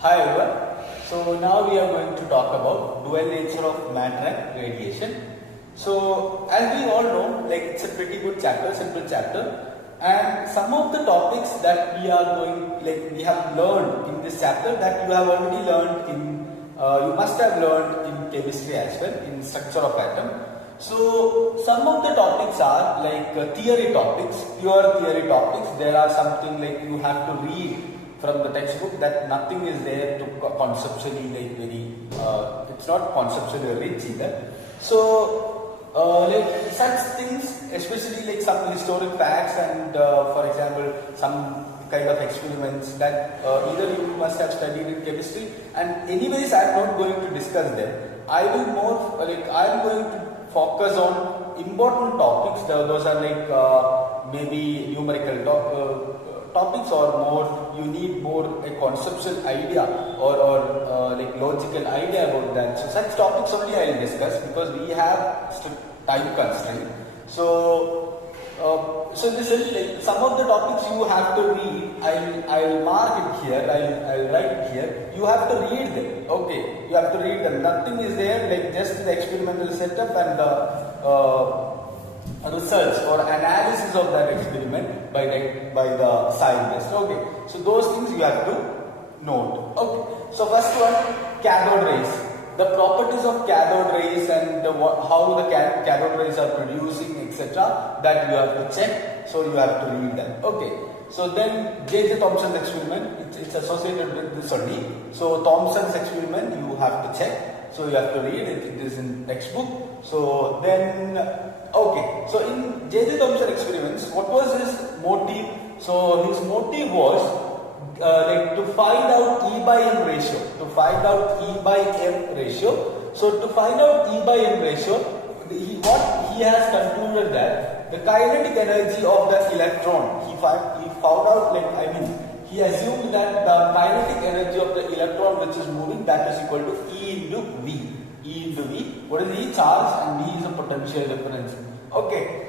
Hi everyone. So now we are going to talk about dual nature of matter and radiation. So as we all know, like it's a pretty good chapter, simple chapter, and some of the topics that we are going, like we have learned in this chapter that you have already learned in, you must have learned in chemistry as well, in structure of atom. So some of the topics are like theory topics, pure theory topics. There are something like you have to read from the textbook that nothing is there to conceptually like very it's not conceptually rich either. So like such things, especially like some historic facts and for example some kind of experiments that either you must have studied in chemistry, and anyways I am not going to discuss them. I will more like I am going to focus on important topics. Those are like maybe numerical topics, or more you need more a conceptual idea or like logical idea about that. So such topics only I will discuss because we have strict time constraint. So this is like some of the topics you have to read. I'll mark it here. I'll write it here. You have to read them. Okay, you have to read them. Nothing is there like just the experimental setup and the results or analysis of that experiment by the scientist. Okay, so those things you have to note. Okay, so first one, cathode rays. The properties of cathode rays and how the cathode rays are producing, etc. That you have to check. So you have to read them. Okay. So then J.J. Thomson's experiment, it's associated with this only. So Thomson's experiment you have to check. So you have to read it. It is in textbook. So then, okay. So in J.J. Thomson experiments, what was his motive? So his motive was like to find out E by M ratio. To find out E by M ratio. So to find out E by M ratio, what he has concluded that the kinetic energy of the electron, he found out, like I mean, he assumed that the kinetic energy of the electron which is moving, that is equal to E into V. E into V. What is E? Charge, and V is a potential difference. Okay.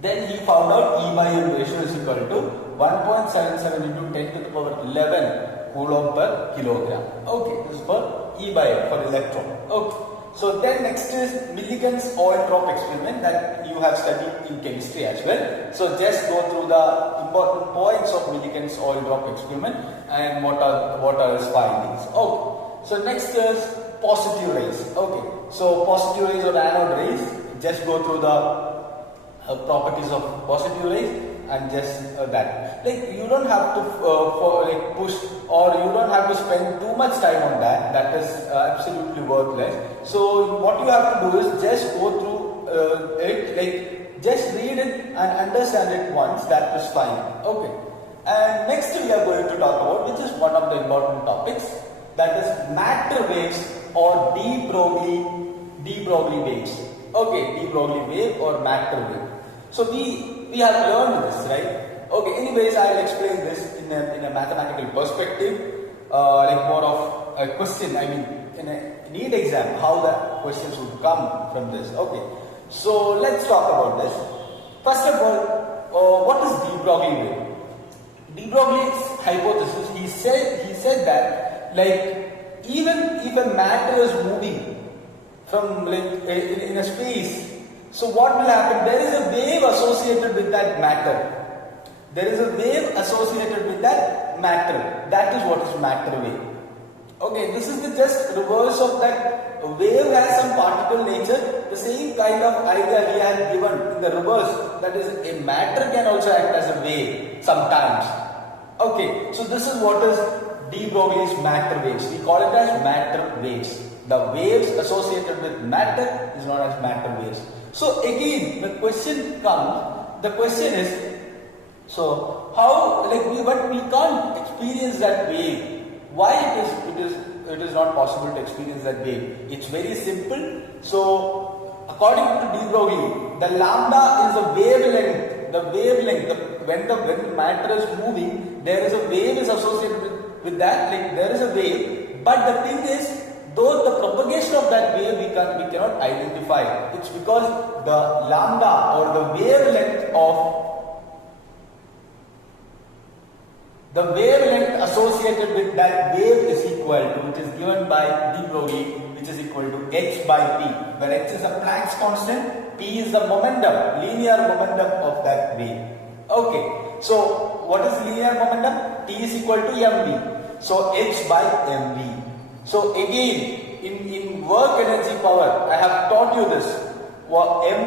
Then he found out E by M ratio is equal to 1.77 into 10 to the power 11 coulomb per kilogram. Okay, this is for E by M, for electron. Okay. So then next is Millikan's oil drop experiment that you have studied in chemistry as well. So just go through the important points of Millikan's oil drop experiment and what are his findings. Okay. So next is positive rays. Okay. So positive rays or anode rays. Just go through the properties of positive rays and just that. Like you don't have to like push, or you don't have to spend too much time on that. That is absolutely worthless. So what you have to do is just go through it, like just read it and understand it once. That is fine. Okay. And next we are going to talk about, which is one of the important topics, that is matter waves or de Broglie waves. Okay, de Broglie wave or matter wave. So we have learned this, right? Okay, anyways, I will explain this in a mathematical perspective, like more of a question, I mean, in a NEET exam, how the questions would come from this. Okay, so let's talk about this. First of all, what is de Broglie wave? De Broglie's hypothesis, he said that, like, even if a matter is moving from like in a space, so what will happen? There is a wave associated with that matter. There is a wave associated with that matter. That is what is matter wave. Okay, this is the just reverse of that. A wave has some particle nature. The same kind of idea he has given in the reverse. That is, a matter can also act as a wave sometimes. Okay, so this is what is de Broglie's matter waves. We call it as matter waves. The waves associated with matter is known as matter waves. So again, the question comes. The question is, so how, like we can't experience that wave. Why it is not possible to experience that wave? It's very simple. So according to de Broglie, the lambda is a wavelength. The wavelength, when the matter is moving, there is a wave is associated with that. Like there is a wave, but the thing is, though the propagation of that wave we cannot identify. It's because the lambda or the wavelength associated with that wave is equal to, which is given by de Broglie, which is equal to h by p, where h is the Planck's constant, p is the momentum, linear momentum of that wave. Okay, so what is linear momentum? T is equal to mv, so h by mv. So again, in work energy power, I have taught you this. mv,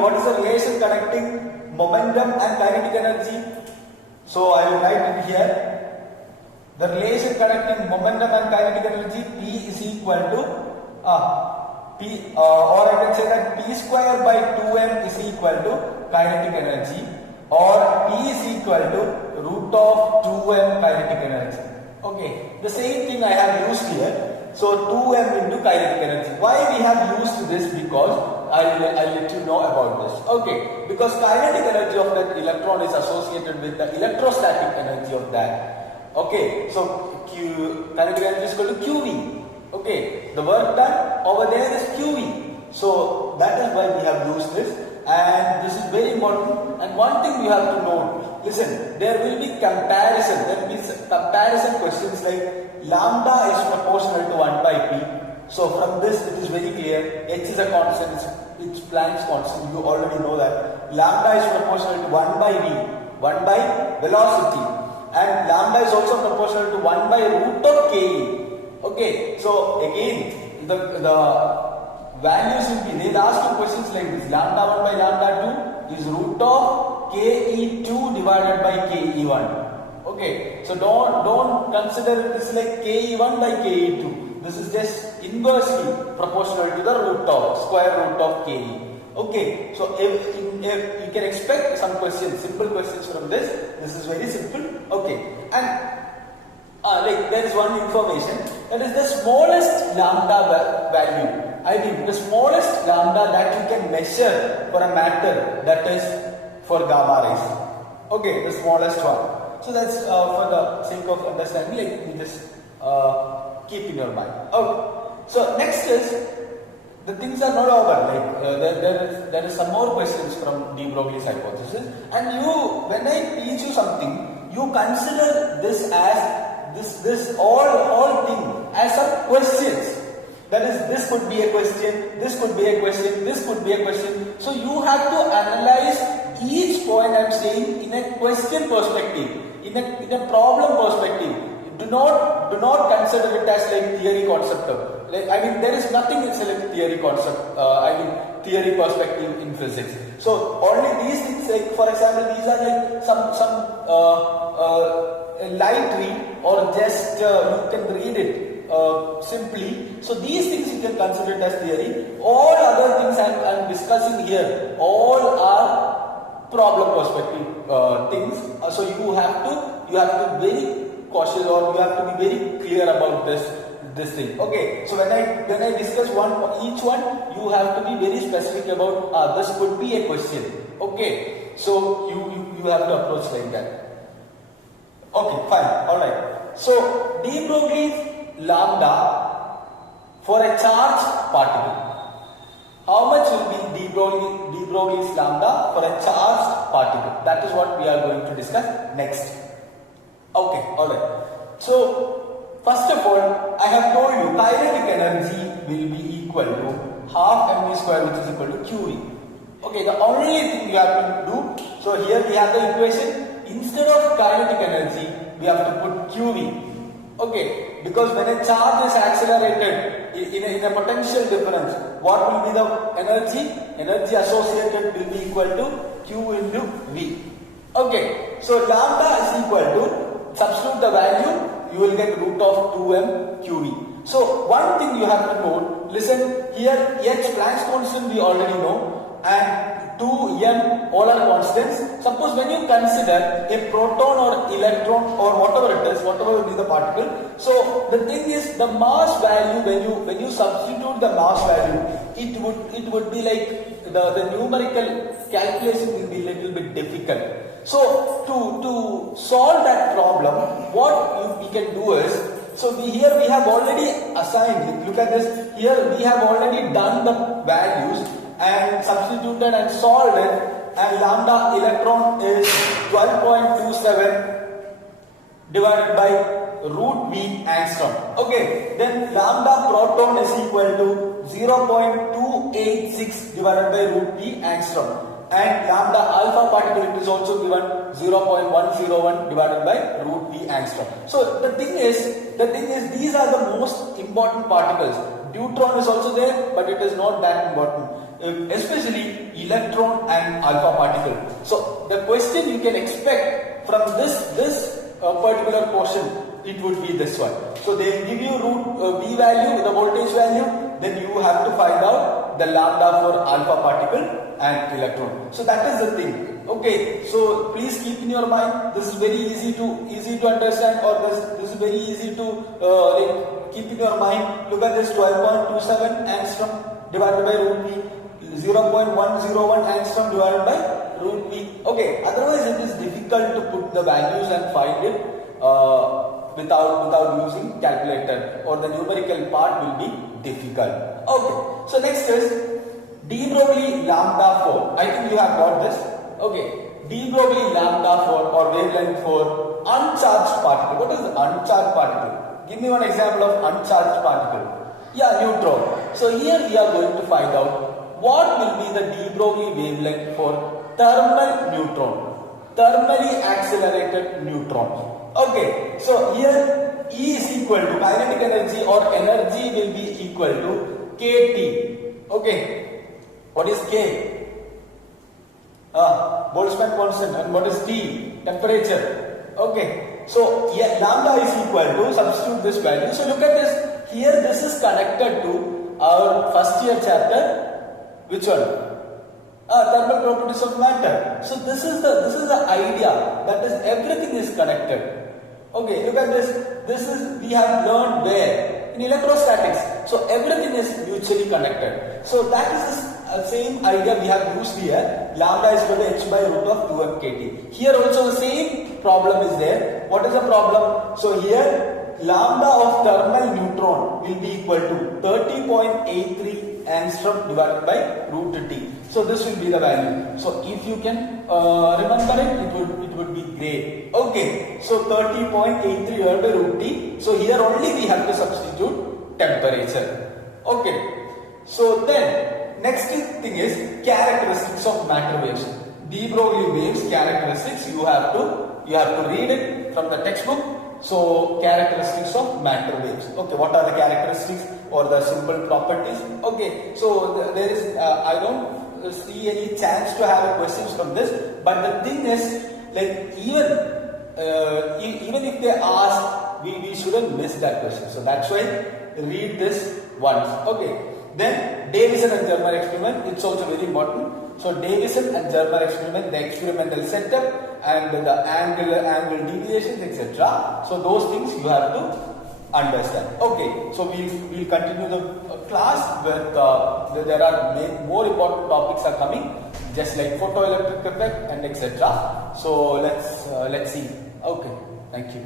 what is the relation connecting momentum and kinetic energy? So I will write it here. The relation connecting momentum and kinetic energy, P is equal to P, or I can say that P square by 2m is equal to kinetic energy, or P is equal to root of 2m kinetic energy. Okay, the same thing I have used here. So 2m into kinetic energy. Why we have used this? Because I'll let you know about this. Okay, because kinetic energy of that electron is associated with the electrostatic energy of that. Okay, so kinetic energy is equal to QV. Okay, the work done over there is QV. So that is why we have used this, and this is very important. And one thing you have to note, listen, there will be comparison. There will be comparison questions like lambda is proportional to 1 by p. So from this it is very clear, h is a constant, it's Planck's constant, you already know that. Lambda is proportional to 1 by v, 1 by velocity, and lambda is also proportional to 1 by root of ke. Okay, so again, the values will be, they'll ask you questions like this, lambda 1 by lambda 2 is root of ke2 divided by ke1. Okay, so don't consider this like ke1 by ke2. This is just inversely proportional to the root of, square root of ke. Okay, so if you can expect some questions, simple questions from this. This is very simple. Okay, and like there is one information, that is the smallest lambda value. I mean the smallest lambda that you can measure for a matter, that is for gamma rays. Okay, the smallest one. So that's for the sake of understanding, like you just keep in your mind. Okay. So next is, the things are not over. Like there is some more questions from de Broglie's hypothesis, and when I teach you something, you consider this as this all thing as some questions. That is, this could be a question, this could be a question, this could be a question. So you have to analyze each point I am saying in a question perspective, in a problem perspective. Do not consider it as like theory concept. Like, I mean, there is nothing in like theory concept. Theory perspective in physics. So only these things, like for example, these are like some light read, or just you can read it simply. So these things you can consider it as theory. All other things I'm discussing here, all are problem perspective things. So you have to be very cautious, or you have to be very clear about this thing. Okay, so when I discuss each one, you have to be very specific about this could be a question. Okay, so you have to approach like that. Okay, fine, alright. So de Broglie's lambda for a charged particle. How much will be de Broglie's lambda for a charged particle? That is what we are going to discuss next. Okay, alright. So first of all, I have told you kinetic energy will be equal to half mv square, which is equal to qv. Okay, the only thing you have to do, so here we have the equation. Instead of kinetic energy, we have to put qv. Okay, because when a charge is accelerated in a potential difference, what will be the energy? Energy associated will be equal to q into v. Okay, so lambda is equal to, substitute the value, you will get root of 2m qv. So one thing you have to note, listen, here h Planck's constant we already know, and 2m all are constants. Suppose when you consider a proton or electron or whatever it is, whatever will be the particle, so the thing is, the mass value, when you substitute the mass value, it would be like the numerical calculation will be little bit difficult. So to solve that problem, what we can do is, so here we have already assigned, look at this, here we have already done the values and substituted and solved it, and lambda electron is 12.27 divided by root V angstrom. Okay, then lambda proton is equal to 0.286 divided by root V angstrom, and lambda alpha particle it is also given 0.101 divided by root V angstrom. So the thing is these are the most important particles. Deuteron is also there, but it is not that important, especially electron and alpha particle. So the question you can expect from this particular portion, it would be this one. So they give you root V value, the voltage value, then you have to find out the lambda for alpha particle and electron. So that is the thing. Okay, so please keep in your mind, this is very easy to understand, or this is very easy to keep in your mind. Look at this, 12.27 angstrom divided by root V, 0.101 angstrom divided by root V. Okay, otherwise it is difficult to put the values and find it without using calculator, or the numerical part will be difficult. Okay, so next is de Broglie lambda 4. I think you have got this. Okay, de Broglie lambda 4 or wavelength for uncharged particle. What is the uncharged particle? Give me one example of uncharged particle. Yeah, neutron. So here we are going to find out what will be the de Broglie wavelength for thermal neutron, thermally accelerated neutron. Okay, so here E is equal to kinetic energy, or energy will be equal to kT. Okay, what is K? Boltzmann constant. And what is T? Temperature. Okay, so yeah, lambda is equal to, substitute this value. So look at this. Here this is connected to our first year chapter. Which one? Thermal properties of matter. So this is the idea, that is everything is connected. Okay, look at this. This is, we have learned where? In electrostatics. So everything is mutually connected. So that is the same idea we have used here. Lambda is equal to h by root of 2m kT. Here also the same problem is there. What is the problem? So here lambda of thermal neutron will be equal to 30.83 angstrom divided by root T. So this will be the value. So if you can remember it would be great. Okay, so 30.83 divided by root T. So here only we have to substitute temperature. Okay, so then next thing is characteristics of matter waves. De Broglie waves characteristics, you have to read it from the textbook. So characteristics of matter waves. Okay, what are the characteristics or the simple properties? Okay, so there is I don't see any chance to have questions from this, but the thing is, like, even if they ask, we shouldn't miss that question. So that's why read this once. Okay, then Davison and Germer experiment, it's also very important. So Davison and Germer experiment, the experimental setup and the angle deviations, etc. So those things you have to understand. Okay, so we'll continue the class with there are more important topics are coming, just like photoelectric effect and etc. So let's see. Okay, thank you.